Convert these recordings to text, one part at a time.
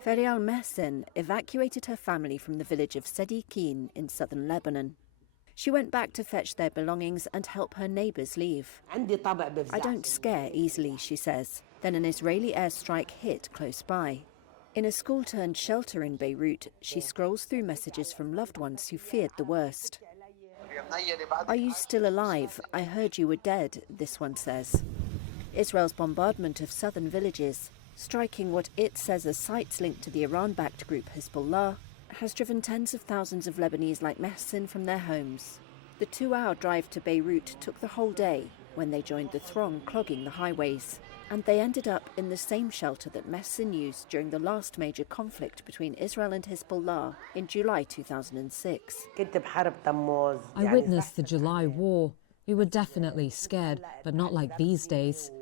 Feryal Mehsen evacuated her family from the village of Sadiqin in southern Lebanon. She went back to fetch their belongings and help her neighbours leave. I don't scare easily, she says. Then an Israeli airstrike hit close by. In a school-turned shelter in Beirut, she scrolls through messages from loved ones who feared the worst. "Are you still alive? I heard you were dead," this one says. Israel's bombardment of southern villages, striking what it says are sites linked to the Iran-backed group Hezbollah, has driven tens of thousands of Lebanese like Mehsen from their homes. The 2-hour drive to Beirut took the whole day when they joined the throng clogging the highways. And they ended up in the same shelter that Mehsen used during the last major conflict between Israel and Hezbollah in July 2006. I witnessed the July war. We were definitely scared, but not like these days.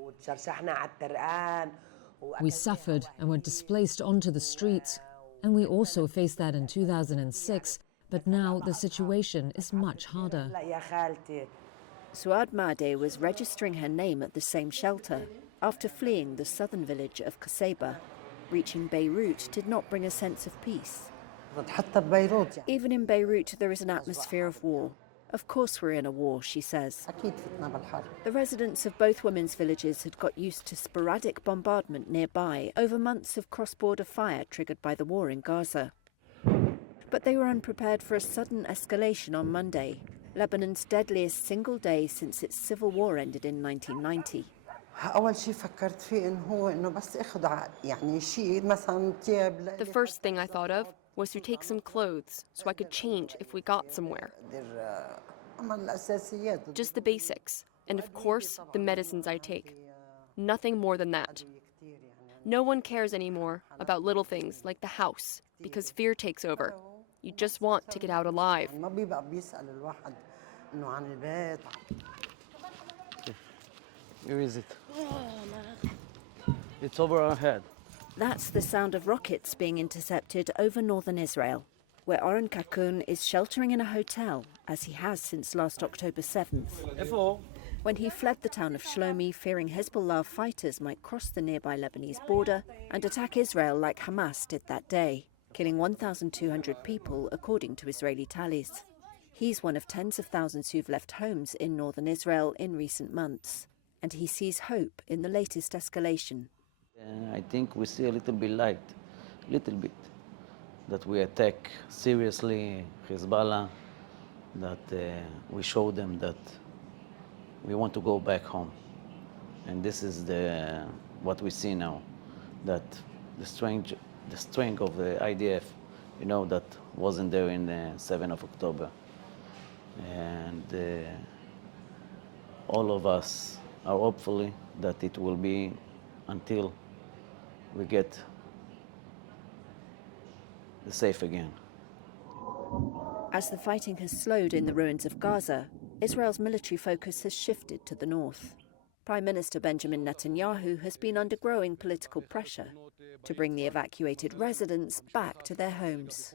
We suffered and were displaced onto the streets. And we also faced that in 2006, but now the situation is much harder. Suad Madeh was registering her name at the same shelter after fleeing the southern village of Qaseba. Reaching Beirut did not bring a sense of peace. Even in Beirut, there is an atmosphere of war. Of course we're in a war, she says. The residents of both women's villages had got used to sporadic bombardment nearby over months of cross-border fire triggered by the war in Gaza. But they were unprepared for a sudden escalation on Monday, Lebanon's deadliest single day since its civil war ended in 1990. The first thing I thought of was to take some clothes so I could change if we got somewhere. Just the basics, and of course, the medicines I take. Nothing more than that. No one cares anymore about little things like the house because fear takes over. You just want to get out alive. Where is it? It's over our head. That's the sound of rockets being intercepted over northern Israel, where Oren Kakun is sheltering in a hotel, as he has since last October 7th. When he fled the town of Shlomi, fearing Hezbollah fighters might cross the nearby Lebanese border and attack Israel like Hamas did that day, killing 1,200 people, according to Israeli tallies. He's one of tens of thousands who've left homes in northern Israel in recent months, and he sees hope in the latest escalation. I think we see a little bit light, that we attack seriously Hezbollah, that we show them that we want to go back home. And this is what we see now, that the strength of the IDF, that wasn't there in the 7th of October. And all of us are hopefully that it will be until we get safe again. As the fighting has slowed in the ruins of Gaza, Israel's military focus has shifted to the north. Prime Minister Benjamin Netanyahu has been under growing political pressure to bring the evacuated residents back to their homes.